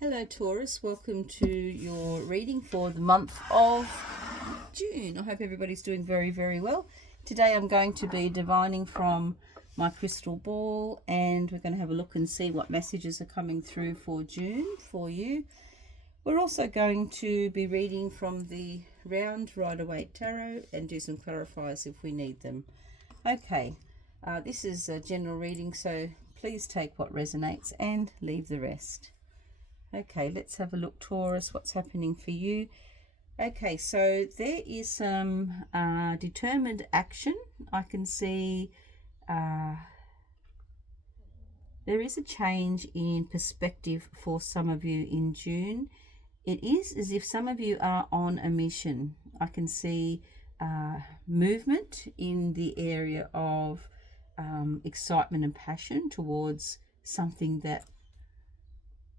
Hello Taurus, welcome to your reading for the month of June. I hope everybody's doing very well. Today I'm going to be divining from my crystal ball, and we're going to have a look and see what messages are coming through for June for you. We're also going to be reading from the round Rider-Waite Tarot and do some clarifiers if we need them. Okay, this is a general reading, so please take what resonates and leave the rest. Okay, let's have a look, Taurus, what's happening for you. Okay, so there is some determined action. I can see there is a change in perspective for some of you in June. It is as if some of you are on a mission. I can see movement in the area of excitement and passion towards something that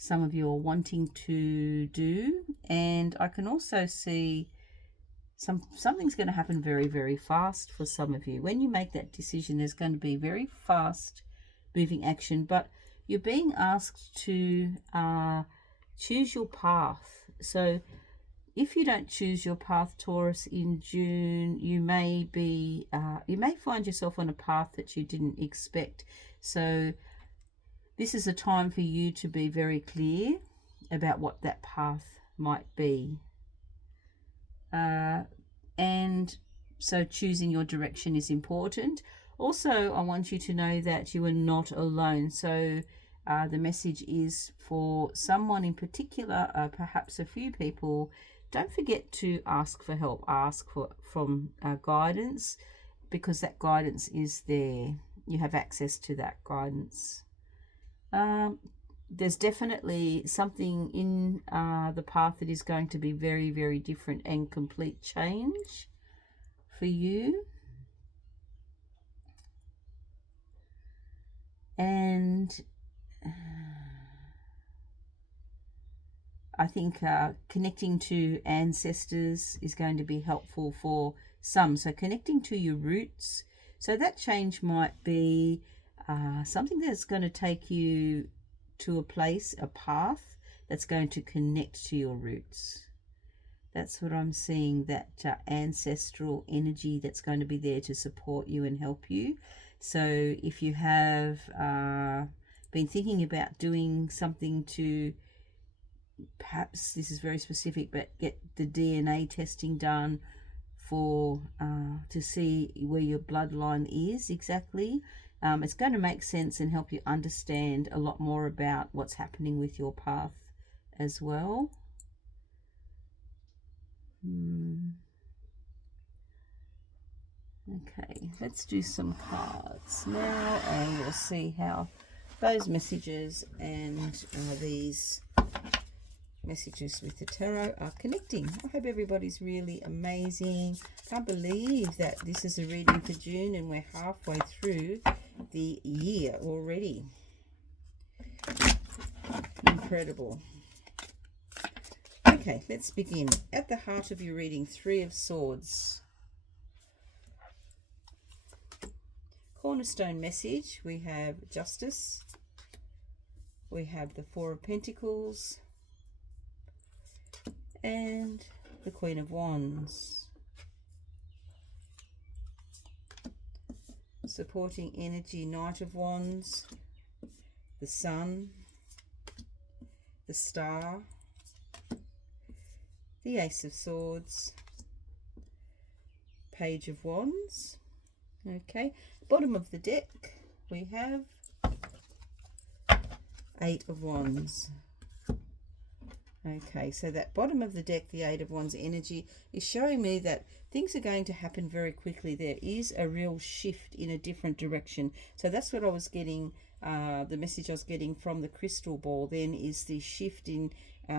some of you are wanting to do, and I can also see something's going to happen very fast for some of you. When you make that decision, there's going to be very fast moving action, but you're being asked to choose your path. So if you don't choose your path, Taurus, in June, you may find yourself on a path that you didn't expect. So this is a time for you to be very clear about what that path might be. And so choosing your direction is important. Also, I want you to know that you are not alone. So the message is for someone in particular, perhaps a few people. Don't forget to ask for help, ask from guidance, because that guidance is there. You have access to that guidance. There's definitely something in the path that is going to be very different and complete change for you. And I think connecting to ancestors is going to be helpful for some. So connecting to your roots. So that change might be something that's going to take you to a place, a path that's going to connect to your roots. That's what I'm seeing, that ancestral energy that's going to be there to support you and help you. So if you have been thinking about doing something to, perhaps this is very specific, but get the DNA testing done for to see where your bloodline is exactly, it's going to make sense and help you understand a lot more about what's happening with your path as well. Okay, let's do some cards now, and we'll see how those messages and these messages with the tarot are connecting. I hope everybody's really amazing. Can't believe that this is a reading for June and we're halfway through the year already. Incredible. Okay, let's begin. At the heart of your reading, Three of Swords. Cornerstone message, we have Justice. We have the Four of Pentacles and the Queen of Wands. Supporting energy, Knight of Wands, the Sun, the Star, the Ace of Swords, Page of Wands. Okay, bottom of the deck we have Eight of Wands. Okay, so that bottom of the deck, the Eight of Wands energy, is showing me that things are going to happen very quickly. There is a real shift in a different direction. So that's what I was getting, the message I was getting from the crystal ball then, is the shift in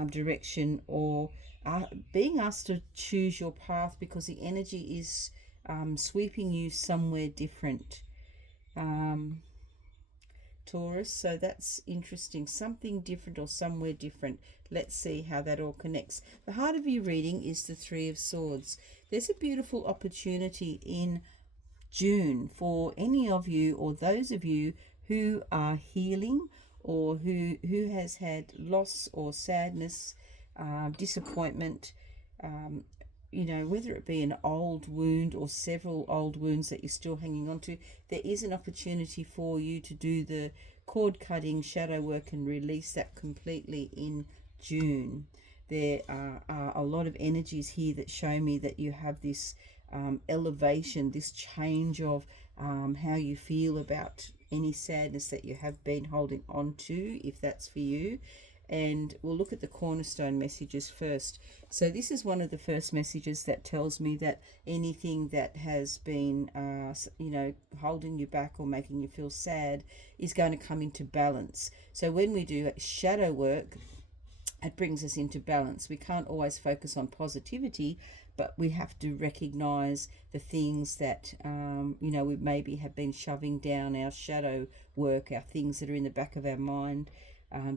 direction, or being asked to choose your path because the energy is sweeping you somewhere different. Taurus, so that's interesting. Something different or somewhere different. Let's see how that all connects. The heart of your reading is the Three of Swords. There's a beautiful opportunity in June for any of you, or those of you who are healing or who has had loss or sadness, disappointment, you know, whether it be an old wound or several old wounds that you're still hanging on to, there is an opportunity for you to do the cord cutting, shadow work, and release that completely in June. There are a lot of energies here that show me that you have this elevation, this change of how you feel about any sadness that you have been holding on to, if that's for you. And we'll look at the cornerstone messages first. So this is one of the first messages that tells me that anything that has been, you know, holding you back or making you feel sad is going to come into balance. So when we do shadow work, it brings us into balance. We can't always focus on positivity, but we have to recognize the things that, you know, we maybe have been shoving down our shadow work, our things that are in the back of our mind.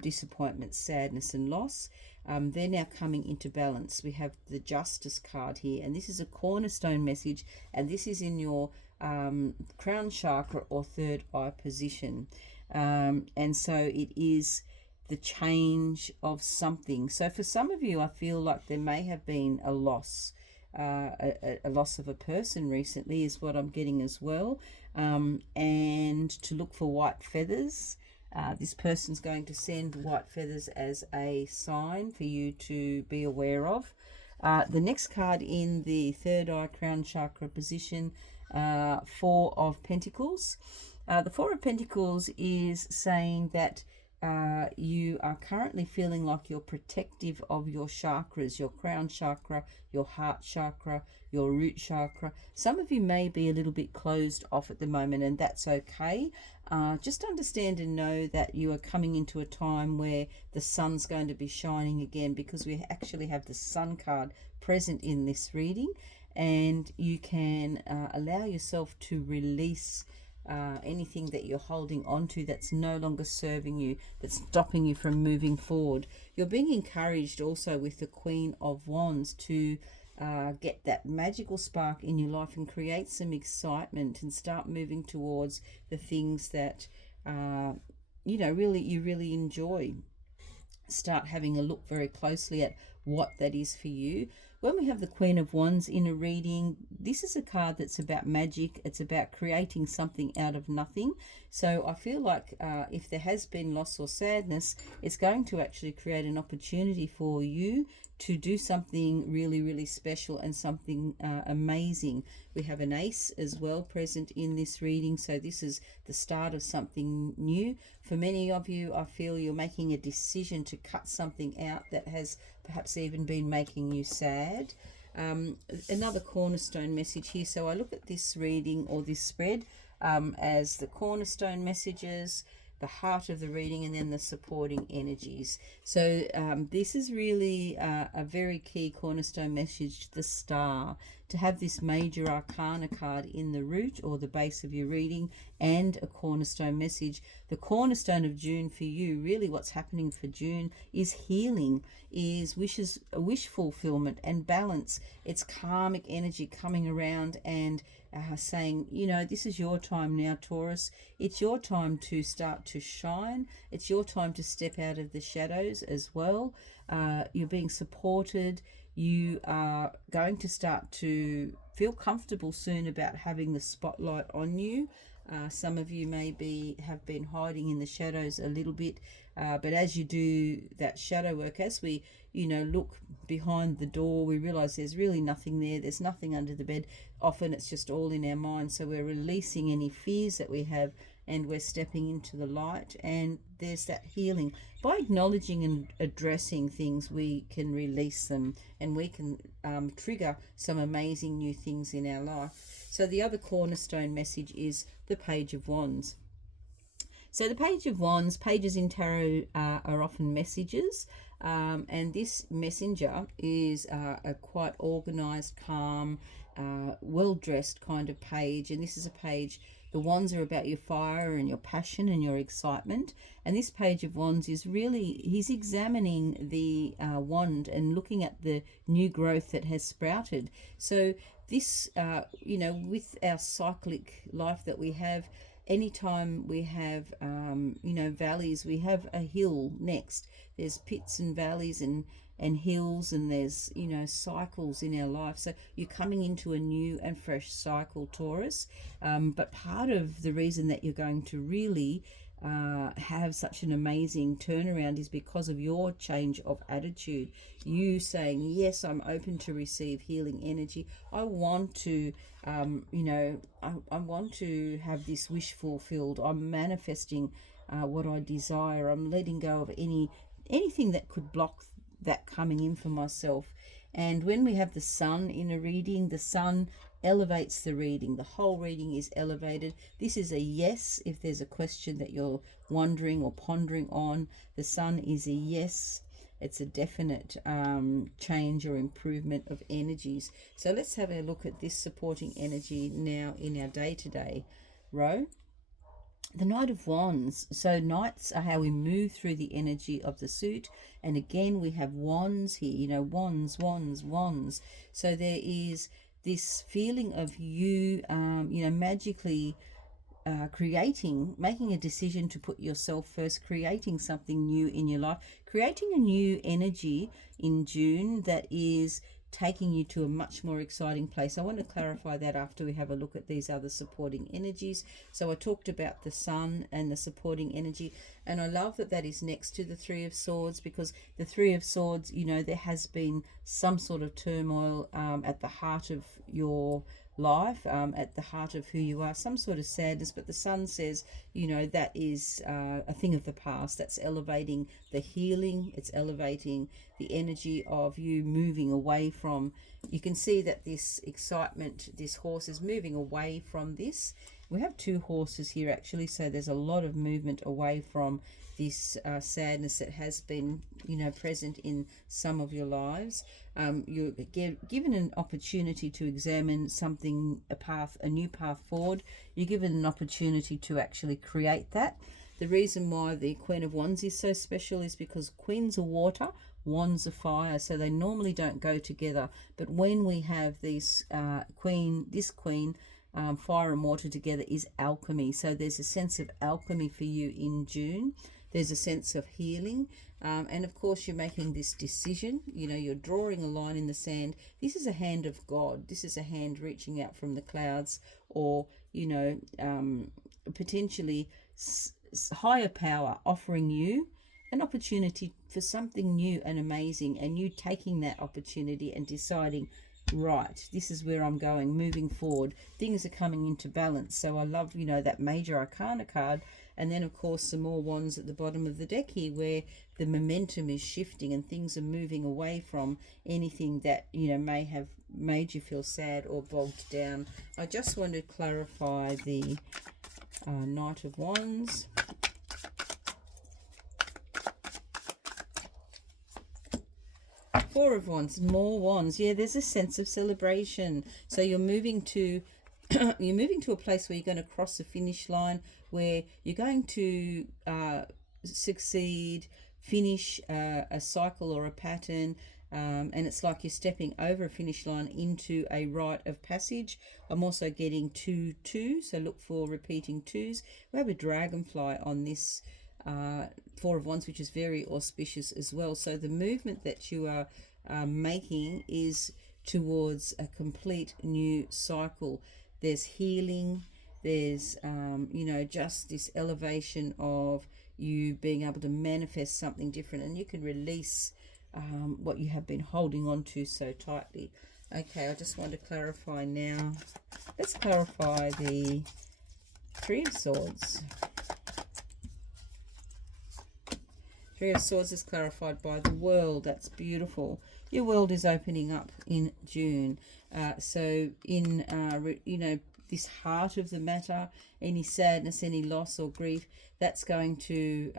Disappointment, sadness, and loss. They're now coming into balance. We have the Justice card here, and this is a cornerstone message, and this is in your crown chakra or third eye position. And so it is the change of something. So for some of you, I feel like there may have been a loss. A loss of a person recently is what I'm getting as well. And to look for white feathers. This person's going to send white feathers as a sign for you to be aware of. The next card in the third eye crown chakra position, Four of Pentacles. The Four of Pentacles is saying that you are currently feeling like you're protective of your chakras, your crown chakra, your heart chakra, your root chakra. Some of you may be a little bit closed off at the moment, and that's okay. Just understand and know that you are coming into a time where the sun's going to be shining again, because we actually have the sun card present in this reading, and you can allow yourself to release anything that you're holding on to that's no longer serving you, that's stopping you from moving forward. You're being encouraged also with the Queen of Wands to get that magical spark in your life and create some excitement and start moving towards the things that you know, you really enjoy. Start having a look very closely at what that is for you. When we have the Queen of Wands in a reading, this is a card that's about magic. It's about creating something out of nothing. So I feel like if there has been loss or sadness, it's going to actually create an opportunity for you to do something really, really special and something amazing. We have an ace as well present in this reading, so this is the start of something new. For many of you, I feel you're making a decision to cut something out that has perhaps even been making you sad. Another cornerstone message here. So I look at this reading or this spread as the cornerstone messages, the heart of the reading, and then the supporting energies. So this is really a very key cornerstone message, the star, to have this major arcana card in the root or the base of your reading, and a cornerstone message. The cornerstone of June for you, really what's happening for June, is healing, is wish fulfillment and balance. It's karmic energy coming around and saying, you know, this is your time now, Taurus. It's your time to start to shine. It's your time to step out of the shadows as well. You're being supported. You are going to start to feel comfortable soon about having the spotlight on you. Some of you maybe have been hiding in the shadows a little bit, but as you do that shadow work, as we, you know, look behind the door, we realize there's really nothing there. There's nothing under the bed. Often it's just all in our mind. So we're releasing any fears that we have, and we're stepping into the light, and there's that healing. By acknowledging and addressing things, we can release them, and we can trigger some amazing new things in our life. So the other cornerstone message is the Page of Wands. So the Page of Wands, pages in tarot are often messages, and this messenger is a quite organized, calm, well-dressed kind of page. And this is a page, the wands are about your fire and your passion and your excitement. And this Page of Wands is really, he's examining the wand and looking at the new growth that has sprouted. So this, you know, with our cyclic life that we have, anytime we have, you know, valleys, we have a hill next. There's pits and valleys and hills, and there's, you know, cycles in our life. So you're coming into a new and fresh cycle, Taurus. But part of the reason that you're going to really have such an amazing turnaround is because of your change of attitude. You saying, yes, I'm open to receive healing energy. I want to, you know, I want to have this wish fulfilled. I'm manifesting what I desire. I'm letting go of anything that could block that coming in for myself. And when we have the sun in a reading, the sun elevates the reading. The whole reading is elevated. This is a yes. If there's a question that you're wondering or pondering on, the sun is a yes. It's a definite change or improvement of energies. So let's have a look at this supporting energy now in our day-to-day row. The Knight of Wands. So knights are how we move through the energy of the suit. And again, we have wands here, you know, wands, wands, wands. So there is this feeling of you, you know, magically creating, making a decision to put yourself first, creating something new in your life, creating a new energy in June that is taking you to a much more exciting place. I want to clarify that after we have a look at these other supporting energies. So I talked about the sun and the supporting energy, and I love that that is next to the Three of Swords, because the Three of Swords, you know, there has been some sort of turmoil at the heart of your life, at the heart of who you are, some sort of sadness, but the sun says, you know, that is a thing of the past. That's elevating the healing. It's elevating the energy of you moving away from, you can see that this excitement, this horse is moving away from this. We have two horses here actually, so there's a lot of movement away from this sadness that has been, you know, present in some of your lives. You're given an opportunity to examine something, a new path forward. You're given an opportunity to actually create that. The reason why the Queen of Wands is so special is because queens are water, wands are fire, so they normally don't go together. But when we have this queen, fire and water together, is alchemy. So there's a sense of alchemy for you in June. There's a sense of healing. And of course, you're making this decision. You know, you're drawing a line in the sand. This is a hand of God. This is a hand reaching out from the clouds, or, you know, potentially higher power offering you an opportunity for something new and amazing, and you taking that opportunity and deciding, right, this is where I'm going, moving forward. Things are coming into balance. So I love, you know, that Major Arcana card. And then, of course, some more wands at the bottom of the deck here, where the momentum is shifting and things are moving away from anything that, you know, may have made you feel sad or bogged down. I just want to clarify the Knight of Wands. Four of Wands, more wands. Yeah, there's a sense of celebration. So you're moving to you're moving to a place where you're going to cross the finish line, where you're going to succeed, finish a cycle or a pattern, and it's like you're stepping over a finish line into a rite of passage. I'm also getting 2-2, so look for repeating twos. We have a dragonfly on this Four of Wands, which is very auspicious as well. So the movement that you are making is towards a complete new cycle. There's healing, there's you know, just this elevation of you being able to manifest something different, and you can release what you have been holding on to so tightly. Okay, I just want to clarify now. Let's clarify the Three of Swords. Three of Swords is clarified by the world. That's beautiful. Your world is opening up in June. So in, you know, this heart of the matter, any sadness, any loss or grief, that's going to,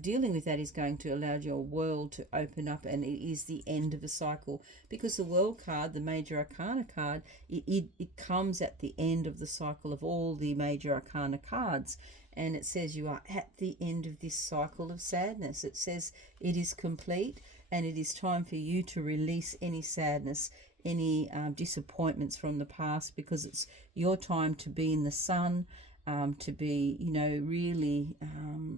dealing with that is going to allow your world to open up, and it is the end of a cycle. Because the World card, the Major Arcana card, it comes at the end of the cycle of all the Major Arcana cards. And it says you are at the end of this cycle of sadness. It says it is complete, and it is time for you to release any sadness, any disappointments from the past, because it's your time to be in the sun, to be, you know, really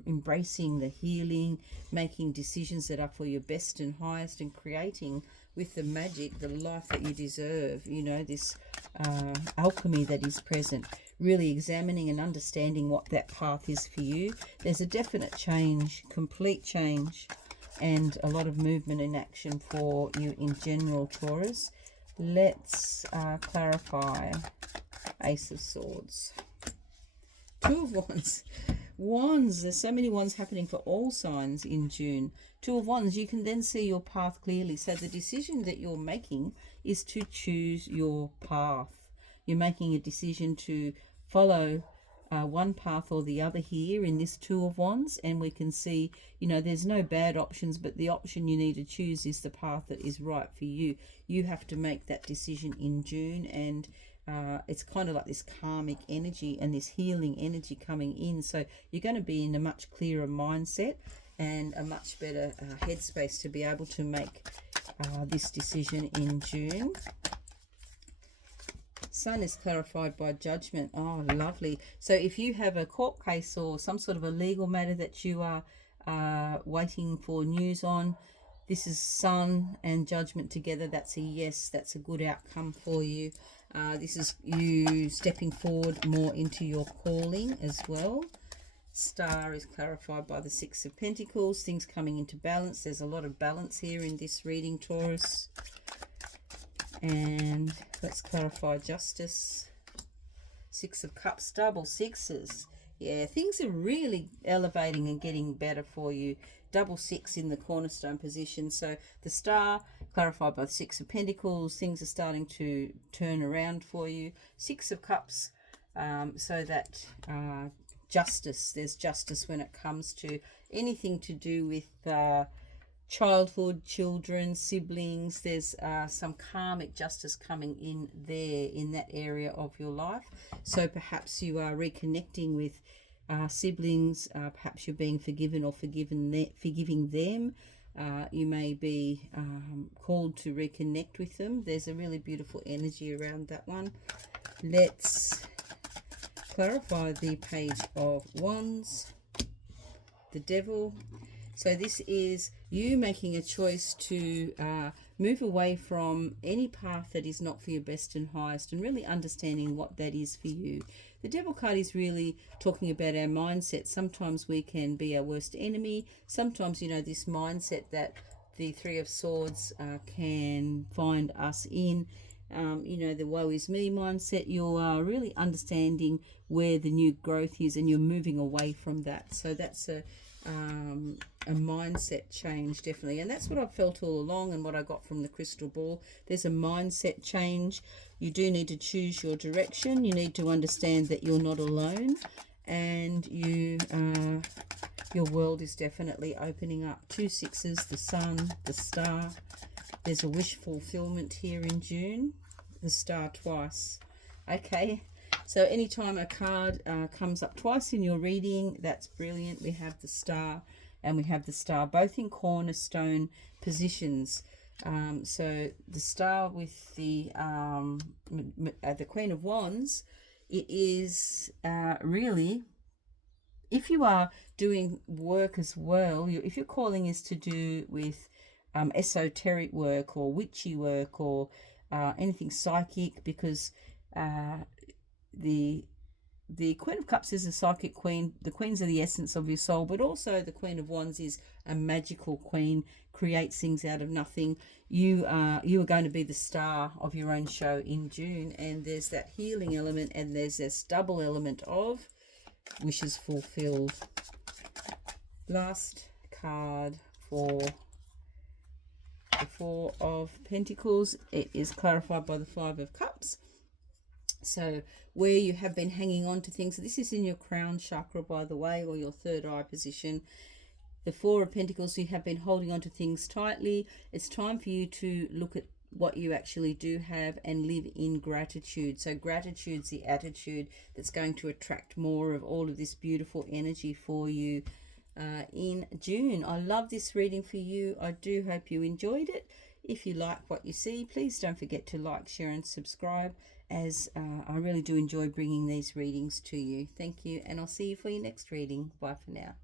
embracing the healing, making decisions that are for your best and highest, and creating with the magic the life that you deserve. You know, this alchemy that is present, really examining and understanding what that path is for you. There's a definite change, complete change, and a lot of movement and action for you in general, Taurus. Let's clarify. Ace of Swords. Two of Wands. Wands, there's so many wands happening for all signs in June. Two of Wands, you can then see your path clearly. So the decision that you're making is to choose your path. You're making a decision to follow one path or the other here in this Two of Wands, and we can see, you know, there's no bad options, but the option you need to choose is the path that is right for you. You have to make that decision in June, and it's kind of like this karmic energy and this healing energy coming in. So you're going to be in a much clearer mindset and a much better headspace to be able to make this decision in June. Sun is clarified by Judgment. Oh, lovely. So if you have a court case or some sort of a legal matter that you are waiting for news on, this is Sun and Judgment together. That's a yes. That's a good outcome for you. This is you stepping forward more into your calling as well. Star is clarified by the Six of Pentacles. Things coming into balance. There's a lot of balance here in this reading, Taurus. And let's clarify Justice. Six of Cups, double sixes. Yeah, things are really elevating and getting better for you. Double six in the cornerstone position. So the Star, clarified by the Six of Pentacles, things are starting to turn around for you. Six of Cups, so that justice, there's justice when it comes to anything to do with childhood, children, siblings. There's some karmic justice coming in there in that area of your life. So perhaps you are reconnecting with siblings. Perhaps you're being forgiven or forgiving them. You may be called to reconnect with them. There's a really beautiful energy around that one. Let's clarify the Page of Wands. The Devil. So this is you making a choice to move away from any path that is not for your best and highest, and really understanding what that is for you. The Devil card is really talking about our mindset. Sometimes we can be our worst enemy. Sometimes, you know, this mindset that the Three of Swords can find us in. You know, the woe is me mindset. You're really understanding where the new growth is, and you're moving away from that. So that's a mindset change, definitely, and that's what I've felt all along and what I got from the crystal ball. There's a mindset change. You do need to choose your direction. You need to understand that you're not alone, and your world is definitely opening up. Two sixes, the Sun, the Star. There's a wish fulfillment here in June. The Star twice. Okay, so anytime a card comes up twice in your reading, that's brilliant. We have the Star and we have the Star, both in cornerstone positions. So the Star with the Queen of Wands, it is really, if you are doing work as well, if your calling is to do with esoteric work or witchy work or anything psychic, because the Queen of Cups is a psychic queen. The queens are the essence of your soul, but also the Queen of Wands is a magical queen, creates things out of nothing. You are going to be the star of your own show in June, and there's that healing element, and there's this double element of wishes fulfilled. Last card for the Four of Pentacles. It is clarified by the Five of Cups. So where you have been hanging on to things, this is in your crown chakra, by the way, or your third eye position. The Four of Pentacles, you have been holding on to things tightly. It's time for you to look at what you actually do have and live in gratitude. So gratitude's the attitude that's going to attract more of all of this beautiful energy for you in June. I love this reading for you. I do hope you enjoyed it. If you like what you see, please don't forget to like, share and subscribe. as I really do enjoy bringing these readings to you. Thank you, and I'll see you for your next reading. Bye for now.